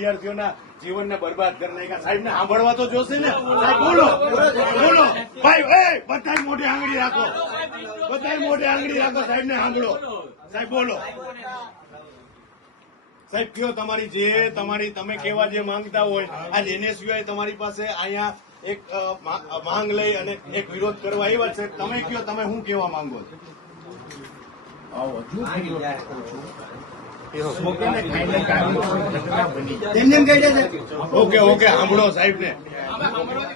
વિદ્યાર્થીઓના જીવનને બરબાદ કરી નાખ્યા. સાહેબને સાંભળવા તો જોશે ને. સાહેબ બોલો બોલો ભાઈ, બધા મોઢે આંગળી રાખો, બધા મોઢે આંગળી રાખો. સાહેબને સાંભળો. સાહેબ બોલો. સાહેબ કયો તમારી જે તમે કેવા જે માંગતા હોય. આજ NSUI તમારી પાસે અહીંયા એક માંગ લઈ અને એક વિરોધ કરવા આવ્યા છે. તમે કયો તમે શું કેવા માંગો છો? ઓકે ઓકે સાંભળો સાહેબ ને.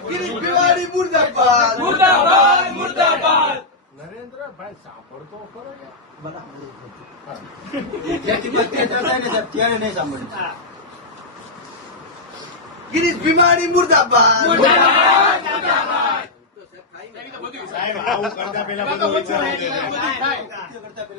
ગિરીશ ભીવાણી મુર્દાબાદ, મુર્દાબાદ, મુર્દાબાદ. નરેન્દ્રભાઈ સાંભળતો ખરો ને. ગિરીશ ભીવાણી મુર્દાબાદ, મુર્દાબાદ, મુર્દાબાદ. સાહેબ આવું કરતા પેલા બધું વિચારવું છે.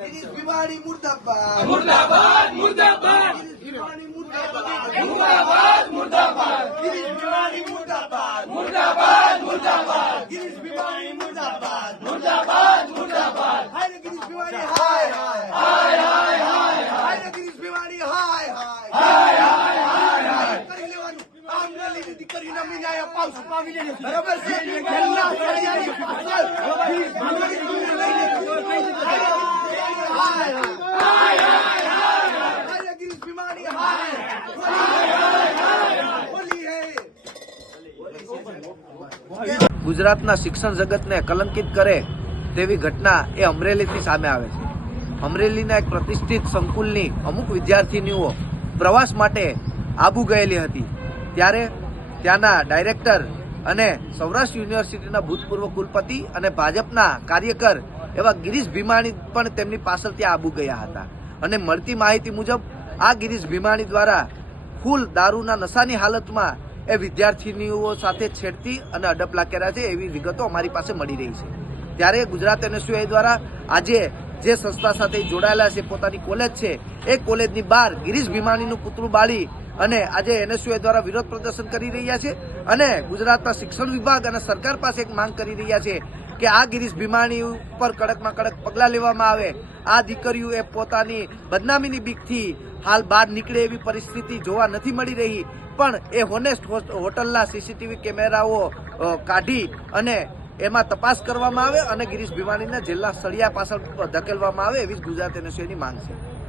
ગિરીશ ભીવાણી મુર્દાબાદ, મુર્દાબાદ, મુર્દાબાદ. ગિરીશ ભીવાણી મુર્દાબાદ, મુર્દાબાદ, મુર્દાબાદ. ગિરીશ ભીવાણી મુર્દાબાદ, મુર્દાબાદ, મુર્દાબાદ. ગિરીશ ભીવાણી મુર્દાબાદ. મુર્દાબાદ, મુર્દાબાદ. હાય ગિરીશ ભીવાણી, હાય હાય હાય, હાય, હાય, હાય ગિરીશ ભીવાણી, હાય હાય હાય, હાય, હાય, હાય. કરી લેવાનું. આંગળીની દીકરીના મીનાયા પાવસું પાવી લેજો. બરાબર છે. પહેલા ફળિયાની ફાજલ. ગિરીશ ભીવાણી તમને લઈને હાય હાય હાય, હાય, હાય. હાય ગિરીશ ભીવાણી, હાય હોલી હે. ગુજરાતના શિક્ષણ જગતને કલંકિત કરે તેવી ઘટના એ અમરેલીથી સામે આવે છે. અમરેલીના એક પ્રતિષ્ઠિત સંકુલની અમુક વિદ્યાર્થીનીઓ પ્રવાસ માટે આબુ ગયેલી હતી. ત્યારે ત્યાંના ડાયરેક્ટર અને સૌરાષ્ટ્ર યુનિવર્સિટીના ભૂતપૂર્વ કુલપતિ અને ભાજપના કાર્યકર એવા ગિરીશ ભીમાણી પણ તેમની પાછળ ત્યાં આબુ ગયા હતા. અને મળતી માહિતી મુજબ આ ગિરીશ ભીમાણી દ્વારા ફૂલ દારૂના નશાની હાલતમાં એ વિદ્યાર્થીનીઓ સાથે છેડતી અને અડપલા કર્યા છે એવી વિગતો અમારી પાસે મળી રહી છે. ત્યારે ગુજરાત NSUI દ્વારા આજે જે સંસ્થા સાથે જોડાયેલા છે, પોતાની કોલેજ છે, એ કોલેજની બહાર ગિરીશ ભીમાણીનું પુતળું બાળી અને આજે NSUI દ્વારા વિરોધ પ્રદર્શન કરી રહ્યા છે. અને ગુજરાતના શિક્ષણ વિભાગ અને સરકાર પાસે એક માંગ કરી રહ્યા છે કે આ ગિરીશ ભીમાણી ઉપર કડકમાં કડક પગલાં લેવામાં આવે. આ દીકરીઓ એ પોતાની બદનામીની બીકથી હાલ બહાર નીકળે એવી પરિસ્થિતિ જોવા નથી મળી રહી. પણ એ હોનેસ્ટ હોટલના CCTV કેમેરાઓ કાઢી અને એમાં તપાસ કરવામાં આવે અને ગિરીશ ભીમાણીને જેલના સળિયા પાછળ ધકેલવામાં આવે એવી જ ગુજરાત NSUIની માંગ છે.